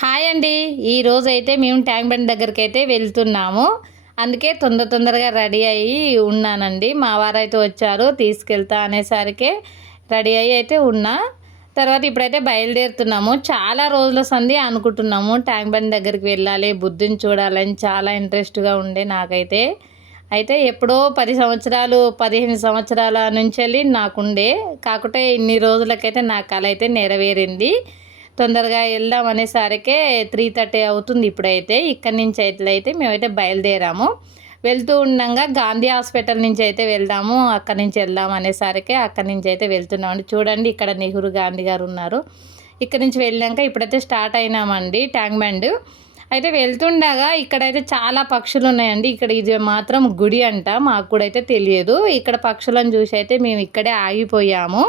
Hi అండి. ఈరోజు అయితే మేము ట్యాంక్ బండ్ దగ్గరికి అయితే వెళ్తున్నాము. అందుకే తొందర తొందరగా రెడీ అయ్యి ఉన్నానండి. మా వారు అయితే వచ్చారు తీసుకెళ్తా అనేసరికి రెడీ అయ్యి అయితే ఉన్నా. తర్వాత ఇప్పుడైతే బయలుదేరుతున్నాము. చాలా రోజుల సంది అనుకుంటున్నాము ట్యాంక్ బండ్ దగ్గరికి వెళ్ళాలి బుద్ధిని చూడాలని చాలా ఇంట్రెస్ట్గా ఉండే నాకైతే. అయితే ఎప్పుడో పది సంవత్సరాలు పదిహేను సంవత్సరాల నుంచి వెళ్ళి నాకుండే. కాకుంటే ఇన్ని రోజులకైతే నా కళ అయితే నెరవేరింది. తొందరగా వెళ్దాం అనేసరికే త్రీ థర్టీ అవుతుంది ఇప్పుడైతే. ఇక్కడి నుంచి అయితే మేమైతే బయలుదేరాము. వెళ్తూ ఉండగా గాంధీ హాస్పిటల్ నుంచి అయితే వెళ్దాము అక్కడి నుంచి వెళ్దాం అనేసరికి అక్కడి నుంచి అయితే వెళ్తున్నామండి చూడండి ఇక్కడ నెహ్రూ గాంధీ గారు ఉన్నారు. ఇక్కడ నుంచి వెళ్ళాక ఇప్పుడైతే స్టార్ట్ అయినామండి ట్యాంక్ బండ్. అయితే వెళ్తుండగా ఇక్కడైతే చాలా పక్షులు ఉన్నాయండి. ఇక్కడ ఇది మాత్రం గుడి అంట మాకు కూడా అయితే తెలియదు. ఇక్కడ పక్షులను చూసి అయితే మేము ఇక్కడే ఆగిపోయాము.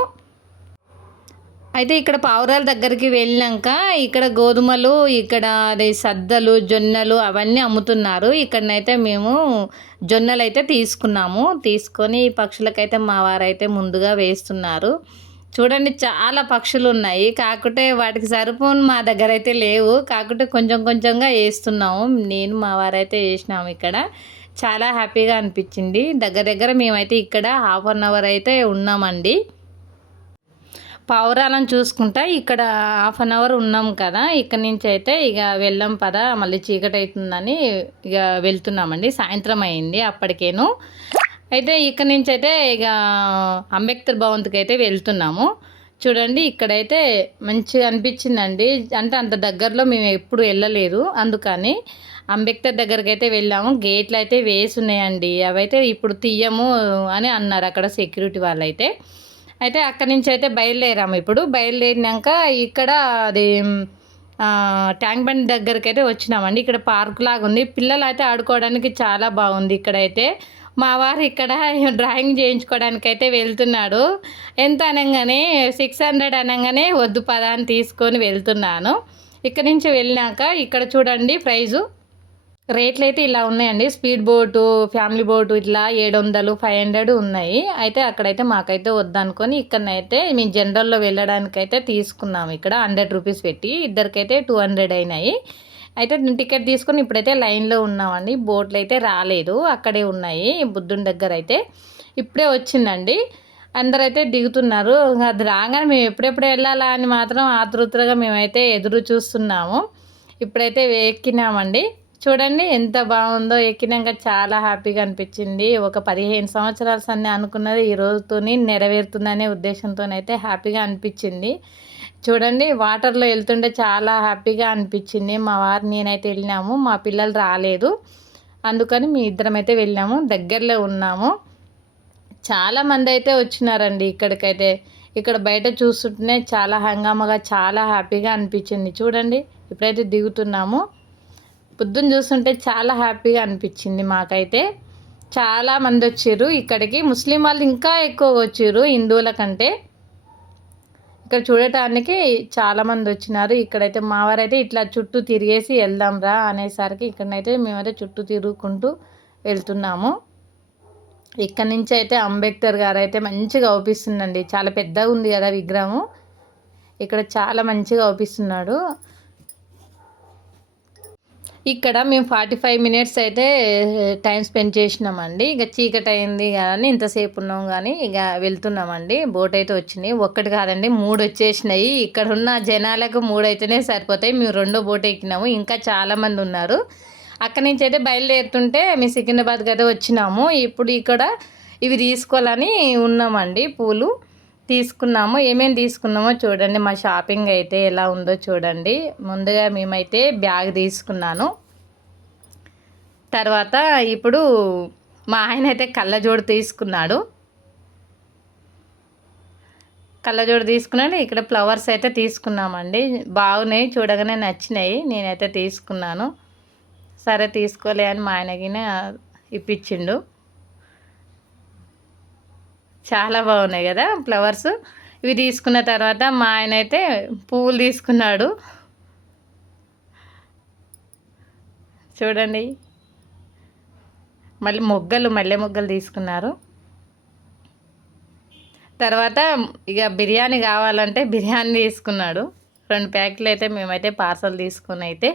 అయితే ఇక్కడ పావురాల దగ్గరికి వెళ్ళాక ఇక్కడ గోధుమలు ఇక్కడ అదే సద్దలు జొన్నలు అవన్నీ అమ్ముతున్నారు. ఇక్కడనైతే మేము జొన్నలు అయితే తీసుకున్నాము. తీసుకొని పక్షులకైతే మా వారైతే ముందుగా వేస్తున్నారు. చూడండి చాలా పక్షులు ఉన్నాయి కాకుంటే వాటికి సరిపోను మా దగ్గర అయితే లేవు. కాకుంటే కొంచెం కొంచెంగా వేస్తున్నాము. నేను మా వారైతే వేసినాము ఇక్కడ. చాలా హ్యాపీగా అనిపించింది. దగ్గర దగ్గర మేమైతే ఇక్కడ హాఫ్ అన్ అవర్ అయితే ఉన్నామండి. పావురాలను చూసుకుంటా ఇక్కడ హాఫ్ అన్ అవర్ ఉన్నాం కదా ఇక్కడ నుంచి అయితే ఇక వెళ్ళాం పద మళ్ళీ చీకటి అవుతుందని ఇక వెళ్తున్నామండి సాయంత్రం అయింది అప్పటికేను. అయితే ఇక్కడ నుంచి అయితే ఇక అంబేద్కర్ భవంతికి అయితే వెళ్తున్నాము. చూడండి ఇక్కడైతే మంచిగా అనిపించిందండి. అంటే అంత దగ్గరలో మేము ఎప్పుడు వెళ్ళలేదు అందుకని అంబేద్కర్ దగ్గరికి అయితే వెళ్ళాము. గేట్లు అయితే వేసి ఉన్నాయండి అవైతే ఇప్పుడు తీయము అని అన్నారు అక్కడ సెక్యూరిటీ వాళ్ళు అయితే అక్కడి నుంచి అయితే బయలుదేరాము ఇప్పుడు. బయలుదేరినాక ఇక్కడ అది ట్యాంక్ బండ్ దగ్గరికి అయితే వచ్చినామండి. ఇక్కడ పార్క్ లాగా ఉంది. పిల్లలు అయితే ఆడుకోవడానికి చాలా బాగుంది ఇక్కడైతే. మా వారు ఇక్కడ డ్రాయింగ్ చేయించుకోవడానికి అయితే వెళ్తున్నాడు. ఎంత అనగానే సిక్స్ హండ్రెడ్ అనగానే వద్దు పదాన్ని తీసుకొని వెళ్తున్నాను. ఇక్కడ నుంచి వెళ్ళినాక ఇక్కడ చూడండి ప్రైజు. రేట్లు అయితే ఇలా ఉన్నాయండి. స్పీడ్ బోటు ఫ్యామిలీ బోటు ఇట్లా ఏడు వందలు ఫైవ్ హండ్రెడ్ ఉన్నాయి. అయితే అక్కడైతే మాకైతే వద్దనుకొని ఇక్కడనైతే మేము జనరల్లో వెళ్ళడానికైతే తీసుకున్నాము ఇక్కడ హండ్రెడ్ రూపీస్ పెట్టి ఇద్దరికైతే టూ హండ్రెడ్ అయినాయి. అయితే టికెట్ తీసుకొని ఇప్పుడైతే లైన్లో ఉన్నామండి. బోట్లు అయితే రాలేదు. అక్కడే ఉన్నాయి. బుద్ధుని దగ్గర అయితే ఇప్పుడే వచ్చిందండి. అందరైతే దిగుతున్నారు. అది రాగానే మేము ఎప్పుడెప్పుడు వెళ్ళాలా అని మాత్రం ఆతృతగా మేమైతే ఎదురు చూస్తున్నాము. ఇప్పుడైతే ఎక్కినామండి. చూడండి ఎంత బాగుందో. ఎక్కినాక చాలా హ్యాపీగా అనిపించింది. ఒక పదిహేను సంవత్సరాల సన్ని అనుకున్నది ఈ రోజుతో నెరవేరుతుందనే ఉద్దేశంతో అయితే హ్యాపీగా అనిపించింది. చూడండి వాటర్లో వెళ్తుంటే చాలా హ్యాపీగా అనిపించింది. మా వారు నేనైతే వెళ్ళినాము మా పిల్లలు రాలేదు. అందుకని మీ ఇద్దరం అయితే వెళ్ళాము దగ్గరలో ఉన్నాము. చాలామంది అయితే వచ్చినారండి ఇక్కడికైతే. ఇక్కడ బయట చూస్తుంటేనే చాలా హంగామగా చాలా హ్యాపీగా అనిపించింది. చూడండి ఇప్పుడైతే దిగుతున్నాము. బుద్ధుని చూస్తుంటే చాలా హ్యాపీగా అనిపించింది మాకైతే. చాలా మంది వచ్చారు. ఇక్కడికి ముస్లిం వాళ్ళు ఇంకా ఎక్కువ వచ్చారు హిందువుల కంటే. ఇక్కడ చూడటానికి చాలామంది వచ్చినారు. ఇక్కడైతే మావారైతే ఇట్లా చుట్టూ తిరిగేసి వెళ్దాం రా అనేసరికి ఇక్కడనైతే మేమైతే చుట్టూ తిరుగుకుంటూ వెళ్తున్నాము. ఇక్కడ నుంచి అయితే అంబేద్కర్ గారు అయితే మంచిగా అవుపిస్తుందండి చాలా పెద్దగా ఉంది కదా విగ్రహం ఇక్కడ చాలా మంచిగా అవుపిస్తున్నాడు ఇక్కడ మేము ఫార్టీ ఫైవ్ మినిట్స్ అయితే టైం స్పెండ్ చేసినామండి. ఇక చీకటి అయింది కానీ ఇంతసేపు ఉన్నాం కానీ ఇక వెళ్తున్నామండి. బోట్ అయితే వచ్చినాయి. ఒక్కటి కాదండి మూడు వచ్చేసినాయి. ఇక్కడ ఉన్న జనాలకు మూడు అయితేనే సరిపోతాయి. మేము రెండో బోట్ ఎక్కినాము. ఇంకా చాలామంది ఉన్నారు. అక్కడి నుంచి అయితే బయలుదేరుతుంటే మేము సికింద్రాబాద్కి అయితే వచ్చినాము. ఇప్పుడు ఇక్కడ ఇవి తీసుకోవాలని ఉన్నామండి పూలు. తీసుకున్నాము ఏమేమి తీసుకున్నామో చూడండి. మా షాపింగ్ అయితే ఎలా ఉందో చూడండి. ముందుగా మేమైతే బ్యాగ్ తీసుకున్నాను. తర్వాత ఇప్పుడు మా ఆయన అయితే కళ్ళజోడు తీసుకున్నాడు. కళ్ళజోడు తీసుకున్నాడు. ఇక్కడ ఫ్లవర్స్ అయితే తీసుకున్నామండి. బాగున్నాయి చూడగానే నచ్చినాయి. నేనైతే తీసుకున్నాను. సరే తీసుకోలే అని మా ఆయనకి ఇప్పించిండు. చాలా బాగున్నాయి కదా ఫ్లవర్స్? ఇవి తీసుకున్న తర్వాత మా ఆయన అయితే పువ్వులు తీసుకున్నాడు. చూడండి. మళ్ళీ మొగ్గలు మల్లె మొగ్గలు తీసుకున్నారు. తర్వాత ఇక బిర్యానీ కావాలంటే బిర్యానీ తీసుకున్నాడు. రెండు ప్యాకెట్లు అయితే మేమైతే పార్సల్ తీసుకుని అయితే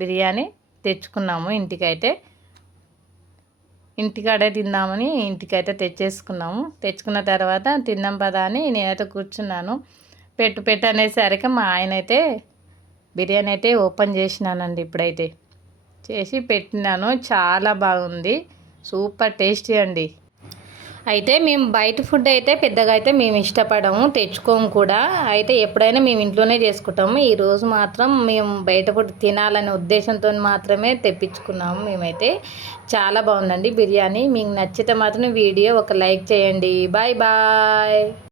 బిర్యానీ తెచ్చుకున్నాము ఇంటికైతే. ఇంటికాడే తిందామని ఇంటికైతే తెచ్చేసుకున్నాము. తెచ్చుకున్న తర్వాత తిన్నాం పదా అని నేనైతే కూర్చున్నాను. పెట్టు పెట్టు అనేసరికి మా ఆయన అయితే బిర్యానీ అయితే ఓపెన్ చేసినానండి ఇప్పుడైతే. చేసి పెట్టినాను. చాలా బాగుంది. సూపర్ టేస్టీ అండి. అయితే మేము బయట ఫుడ్ అయితే పెద్దగా అయితే మేము ఇష్టపడము తెచ్చుకోము కూడా. అయితే ఎప్పుడైనా మేము ఇంట్లోనే చేసుకుంటాము. ఈరోజు మాత్రం మేము బయట ఫుడ్ తినాలనే ఉద్దేశంతో మాత్రమే తెప్పించుకున్నాము మేమైతే. చాలా బాగుందండి బిర్యానీ. మీకు నచ్చితే మాత్రం వీడియో ఒక లైక్ చేయండి. Bye bye.